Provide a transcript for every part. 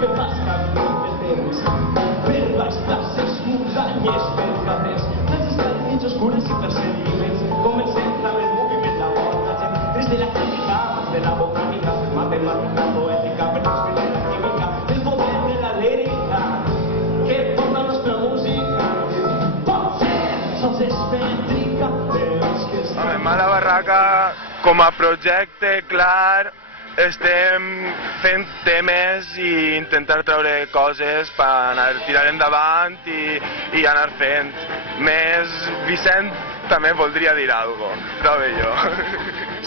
que fas camí de temps per baix places, muntanyes, per carrers, les estan mig oscures i per sentiments comencem amb el moviment la bona gent des de la química, de la botànica, matemàtica, poètica, per descriure la química, el poder de la lírica que porta la nostra música. Pot ser, sols espètrica, veus que està... Mala Barraca, com a projecte clar, estem fent temes i intentar treure coses per anar tirant endavant i anar fent. Més Vicent també voldria dir alguna cosa, trobo jo.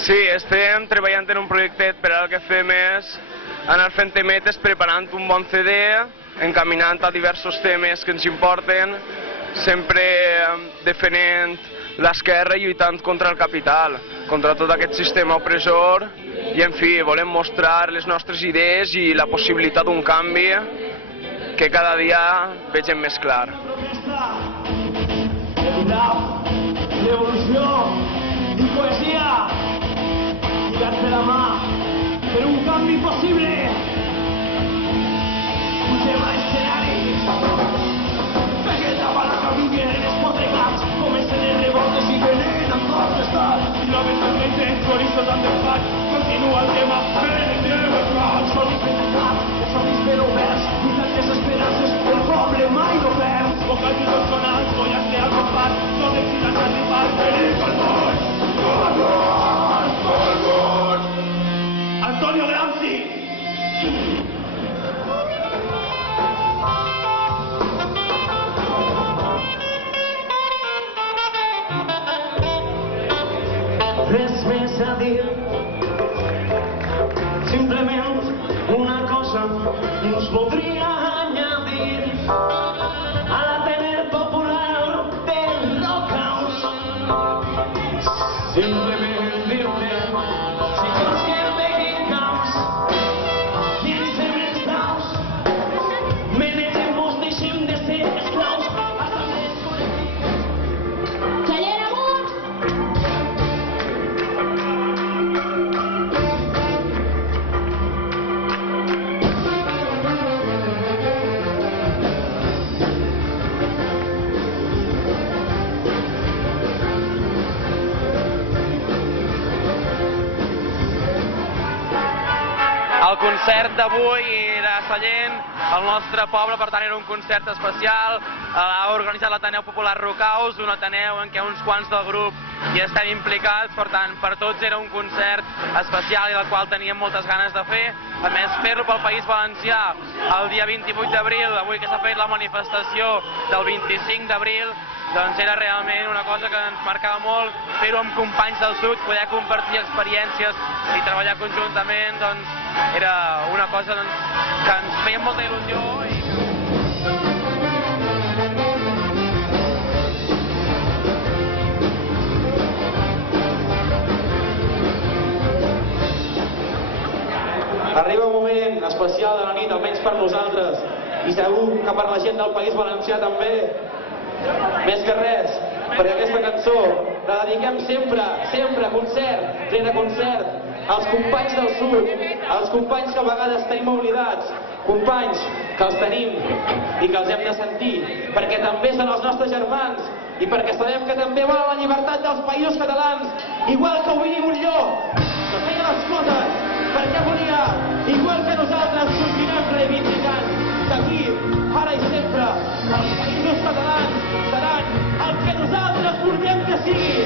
Sí, estem treballant en un projecte per ara el que fem és anar fent temetes, preparant un bon CD, encaminant a diversos temes que ens importen, sempre defendent l'esquerra i lluitant contra el capital, contra tot aquest sistema opressor i, en fi, volem mostrar les nostres idees i la possibilitat d'un canvi que cada dia vegem més clar. L'evolució i poesia, lligats de la mà per un canvi possible. Pugem a escenaris, perquè la Barraca vinguen els potregats, comencen les revoltes i venen amb tot l'estat. I lamentablement coristes han desfat, continua el tema, venem el cal, solis ben entrat, els solis ben oberts, i tantes esperances, el poble mai no perd. Vocals i consonants, collas de al combat, tots excitats al rival, venim al món, al món, al món. Antonio Gramsci! Res més a dir, simplement una cosa ens voldria añadir a l'Ateneu Popular del Rocaus. Simplement dir-te, si vols que em veguin caus, llencem els daus, menegem-vos, deixem de ser esclaus, assemblés col·lectius. Xaller amunt! El concert d'avui de Sallent, al nostre poble, per tant era un concert especial, l'ha organitzat l'Ateneu Popular Rocaus, un Ateneu en què uns quants del grup hi estem implicats, per tant per tots era un concert especial i del qual teníem moltes ganes de fer. A més, fer-lo pel País Valencià el dia 28 d'abril, avui que s'ha fet la manifestació del 25 d'abril, doncs era realment una cosa que ens marcava molt, fer-ho amb companys del sud, poder compartir experiències i treballar conjuntament, doncs era una cosa que ens feia molta il·lusió. Arriba un moment especial de la nit, almenys per nosaltres, i segur que per la gent del País Valencià també. Més que res, perquè aquesta cançó la dediquem sempre, sempre, concert rere concert, als companys del sud, als companys que a vegades tenim oblidats, companys que els tenim i que els hem de sentir, perquè també són els nostres germans i perquè sabem que també volen la llibertat dels països catalans, igual que Ovidi Montllor, que feia les coses perquè volia, igual que nosaltres continuem reivindicant que aquí, ara i sempre, els països catalans seran el que nosaltres volem que sigui.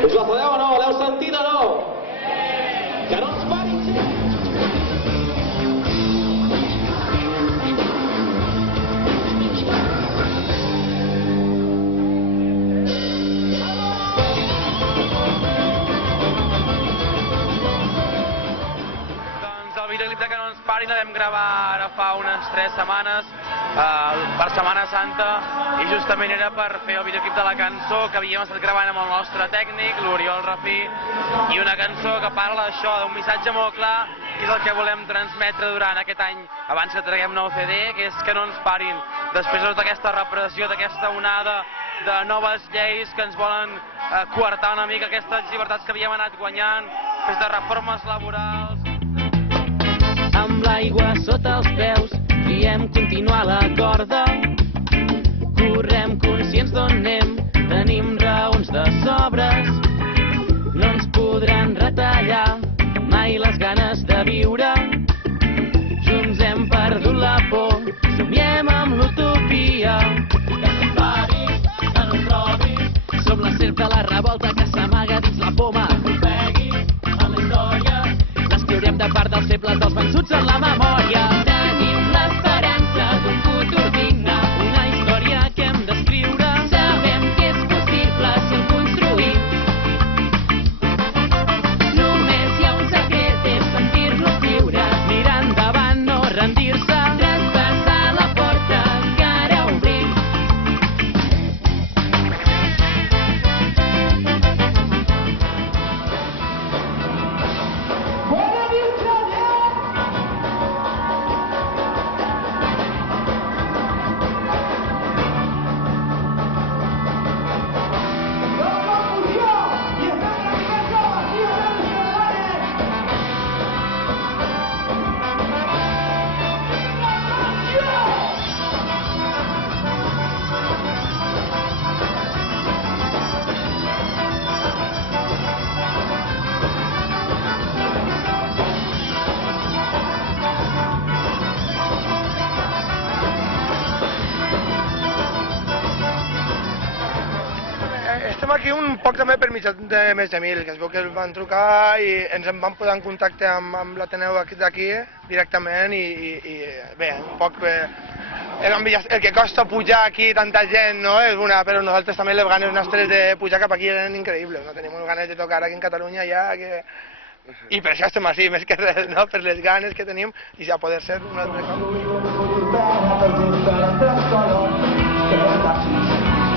Us la sabeu o no? L'heu sentit o no? Que no ens parin gent! El videoclip de Que no ens parin el vam gravar ara fa unes 3 setmanes per Setmana Santa i justament era per fer el videoclip de la cançó que havíem estat gravant amb el nostre tècnic, l'Oriol Rafí, i una cançó que parla d'això, d'un missatge molt clar, que és el que volem transmetre durant aquest any abans que traguem nou CD, que és que no ens parin. Després de tota aquesta repressió, d'aquesta onada de noves lleis que ens volen coartar una mica aquestes llibertats que havíem anat guanyant, després de reformes laborals. Amb l'aigua sota els peus, diem continuar la corda. Correm conscients d'on anem, tenim raons de sobres. No ens podran retallar mai les ganes de viure. Junts hem perdut la por, somiem amb l'utopia. Que no ens pari, que no ens robi. Som la serp de la revolta que s'amaga dins la poma. Que ofegui a la història. L'escriurem de part dels febles dels vençuts en la memòria. Tenim l'esperança d'un futur digne, una història que hem d'escriure. Sabem que és possible si el construïm. Només hi ha un secret, és sentir-nos lliures. Mirar endavant, no rendir-se. Traspassar la porta que ara obrim. Estem aquí un poc també per mitjà de Més de Mil, que es veu que ens van trucar i ens en van posar en contacte amb l'Ateneu d'aquí directament i bé, un poc el que costa pujar aquí tanta gent, no? És una, però nosaltres també les ganes nostres de pujar cap aquí eren increïbles, no? Tenim ganes de tocar aquí en Catalunya ja que... I per això estem així, més que res, no? Per les ganes que tenim i ja poder ser una altra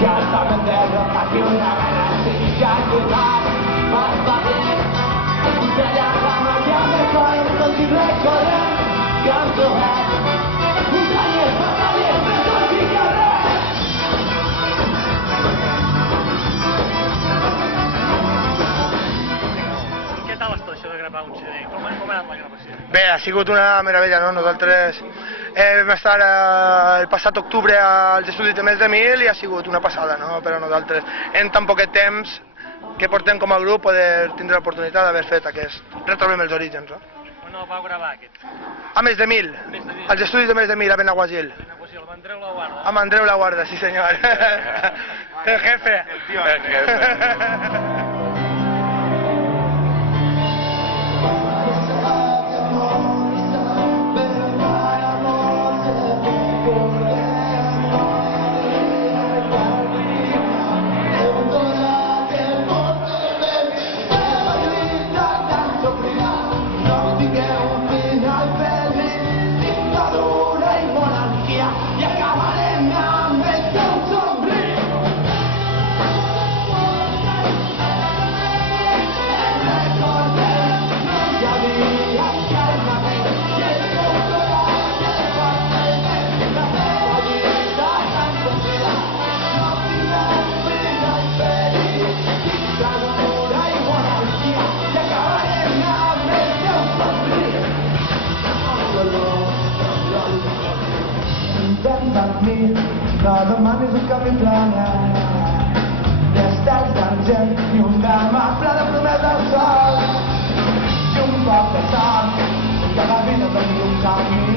Ya saben de ropa que una galaxia llevar más valer. Escucha ya la magia mejor, entonces recorrer. Canto un taller, mejor que correr. Què tal està això de gravar un CD? Com ha anat la gravació? Bé, ha sigut una meravella, no? Nosaltres vam estar el passat octubre als estudis de Més de Mil i ha sigut una passada, no? Però nosaltres, en tan poquet temps que portem com a grup, poder tindre l'oportunitat d'haver fet aquest... Retrobem els orígens, no? On el vau gravar, aquest? A Més de Mil, als estudis de Més de Mil, a Benaguasil. Amb Andreu Laguarda. Amb Andreu Laguarda, sí senyor. El jefe. El jefe. No demanis un canvi planet. Ja estàs d'argent i un drama ple de promet al sol. I un poc de sort, que la vida doni un canvi.